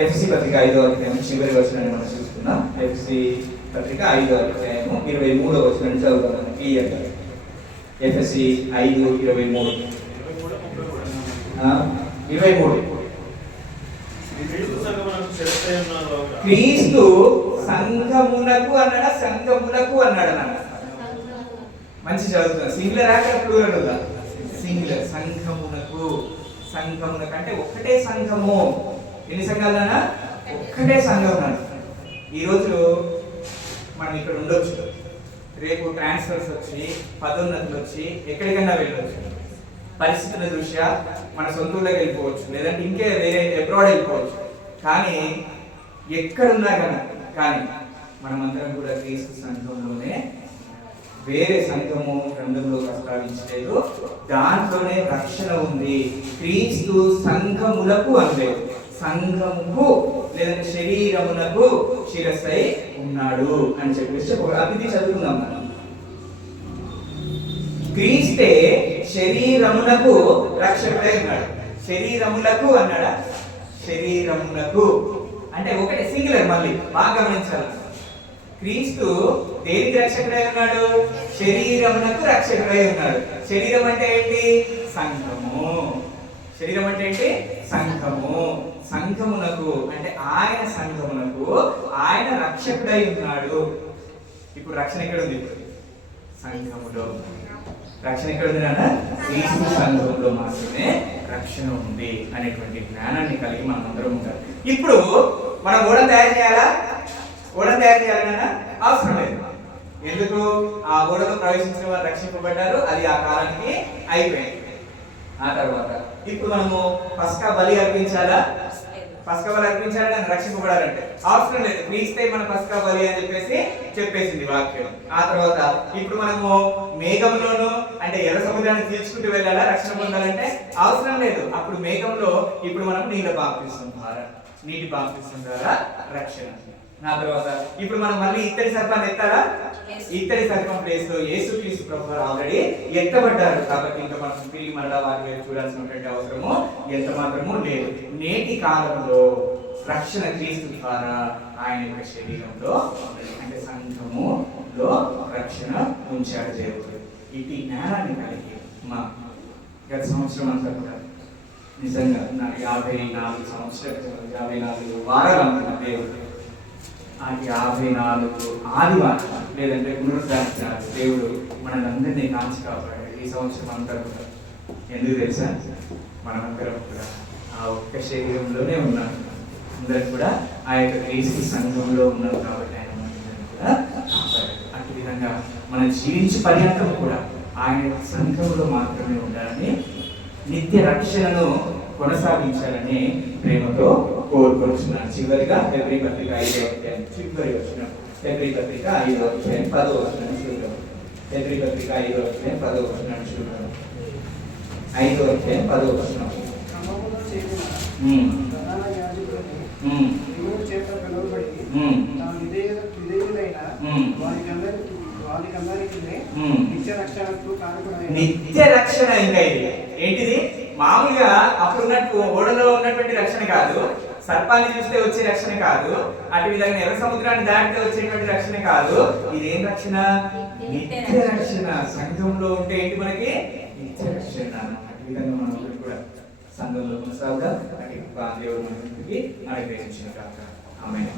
FSC పత్రిక 5వ అధ్యాయం చివరి వచనాన్ని మనం చూస్తున్నాం. ఎఫ్ఎస్సి పత్రిక 5వ అధ్యాయము 23వ వచనాన్ని చదువుతాం క్లియర్గా. ఎఫ్ఎస్సి 5:23. క్రీస్తు సంఘమునకు అన్నాడా, సంఘములకు అన్నాడు అన్నాడు. మంచి చదువుతున్నా. సింగులర్ అంటే ప్లూరల్ ఉందా? సింగులర్. సంఘమునకు. సంఘమునకు అంటే ఒక్కటే సంఘము. ఎన్ని సంఘాలన్నా? ఒక్కటే సంఘం. ఈరోజు మనం ఇక్కడ ఉండొచ్చు, రేపు ట్రాన్స్ఫర్స్ వచ్చి పదోన్నతులు వచ్చి ఎక్కడికైనా వెళ్ళొచ్చు. పరిస్థితుల దృష్ట్యా మన సొంత ఊళ్ళకి వెళ్ళిపోవచ్చు, లేదంటే ఇంకే వేరే అబ్రాడ్ వెళ్ళిపోవచ్చు. కానీ ఎక్కడున్నా కానీ మనమందరం కూడా క్రీస్తు సంఘంలోనే, వేరే సంఘము గ్రంథంలో ప్రస్తావించలేదు, దాంట్లోనే రక్షణ ఉంది. క్రీస్తు సంఘములకు అనలేదు, సంఘముకు లేదంటే శరీరమునకు శిరస్సై ఉన్నాడు అని చెప్పేసి ఒక అతిథి చదువుకుందాం మనం. క్రీస్తే శరీరమునకు రక్షకుడై ఉన్నాడు. శరీరములకు అన్నాడా? శరీరమునకు అంటే ఒకటే సింగులర్. మళ్ళీ బాగా గమనించాలి. క్రీస్తు దేనికి రక్షకుడై ఉన్నాడు? శరీరమునకు రక్షకుడై ఉన్నాడు. శరీరం అంటే ఏంటి? సంఘము. శరీరం అంటే ఏంటి? సంఘము. సంఘమునకు అంటే ఆయన సంఘమునకు ఆయన రక్షకుడై ఉన్నాడు. ఇప్పుడు రక్షణ ఎక్కడ ఉంది? సంఘములో. రక్షణ ఎక్కడ ఉంది నాన్న? క్రీస్తు సంఘంలో మాత్రమే రక్షణ ఉంది అనేటువంటి జ్ఞానాన్ని కలిగి మనం అందరం ఉంటాం. ఇప్పుడు మనం ఓడను తయారు చేయాలా? ఓడను తయారు చేయాలన్నా అవసరం లేదు. ఎందుకు? ఆ ఓడలో ప్రవేశించిన వారు రక్షింపబడ్డారు, అది ఆ కాలానికి అయిపోయింది. ఆ తర్వాత ఇప్పుడు మనము పస్కా బలి అర్పించాలా? పస్కా బలి అర్పించాలని నన్ను రక్షింపబడాలంటే అవసరం లేదు. క్రీస్తే మన పస్కా బలి అని చెప్పేసింది వాక్యం. ఆ తర్వాత ఇప్పుడు మనము మేఘంలోను అంటే ఎర్ర సముద్రాన్ని తీర్చుకుంటూ వెళ్ళాలా రక్షణ పొందాలంటే? అవసరం లేదు. అప్పుడు మేఘంలో ఇప్పుడు మనం నీళ్ళ బాప్తిస్మం ద్వారా, నీటి బాప్తిస్మం ద్వారా రక్షణ. ఆ తర్వాత ఇప్పుడు మనం మళ్ళీ ఇత్తడి సర్పాన్ని ఎత్తాలా? ఇత్తడి సర్పం ప్లేస్ లో యేసుక్రీస్తు ప్రభువు ఆల్రెడీ ఎత్తబడ్డారు. కాబట్టి ఇంకా మనం తిరిగి మరలా వారి వైపు చూడాల్సినటువంటి అవసరము ఎంత మాత్రము లేదు. నేటి కాలంలో రక్షణ క్రీస్తు ద్వారా ఆయన యొక్క శరీరంలో అంటే సంఘములో రక్షణ ఉంచాడు దేవుడు. ఇటు జ్ఞానాన్ని కలిగి మా గత సంవత్సరం అంతా కూడా నిజంగా నాకు 54 సంవత్సరాలు 54 వారాలు అనుకున్నా దేవుడు. ఆ 54 ఆదివారం లేదంటే పునరుద్ధరించినాడు దేవుడు మనందరినీ కాంచి కాపాడాడు. ఈ సంవత్సరం అంతా కూడా ఎందుకు తెలుసా? మనమందరం కూడా ఆ ఒక్క శరీరంలోనే ఉన్నాం. అందరం కూడా ఆ యొక్క క్రీస్తు సంఘంలో ఉన్నాం కాబట్టి ఆయన మనందరినీ కూడా కాపాడాడు. అటు విధంగా మనం జీవించే పర్యంతం కూడా ఆయన సంఘంలో మాత్రమే ఉండాలని, నిత్య రక్షణను కొనసాగించాలని ప్రేమతో కోరుకొస్తున్నాను. చివరిగా హెబ్రీ పత్రిక 5వ అధ్యాయం చివరి వచనం. హెబ్రీ పత్రిక 5వ అధ్యాయం 10వ వచనాన్ని చూద్దాం. హెబ్రీ పత్రిక 5వ అధ్యాయం 10వ వచనాన్ని చూద్దాం. 5వ అధ్యాయం 10వ వచనం. నిత్య రక్షణ ఇంకా ఇది ఏంటిది? మామూలుగా అప్పుడు ఉన్నట్టు ఓడలో ఉన్నటువంటి రక్షణ కాదు, సర్పాన్ని చూస్తే వచ్చే రక్షణ కాదు, అటు విధంగా ఎర్ర సముద్రాన్ని దాటితే వచ్చేటువంటి రక్షణ కాదు. ఇదేం రక్షణ? నిత్య రక్షణ. సంఘంలో ఉంటే ఏంటి మనకి? నిత్య రక్షణ. అటు విధంగా మనం కూడా సంఘంలో కొనసాగుతాం. అటు దేవుడు మనకి అనుగ్రహించిన కాక ఆమేన్.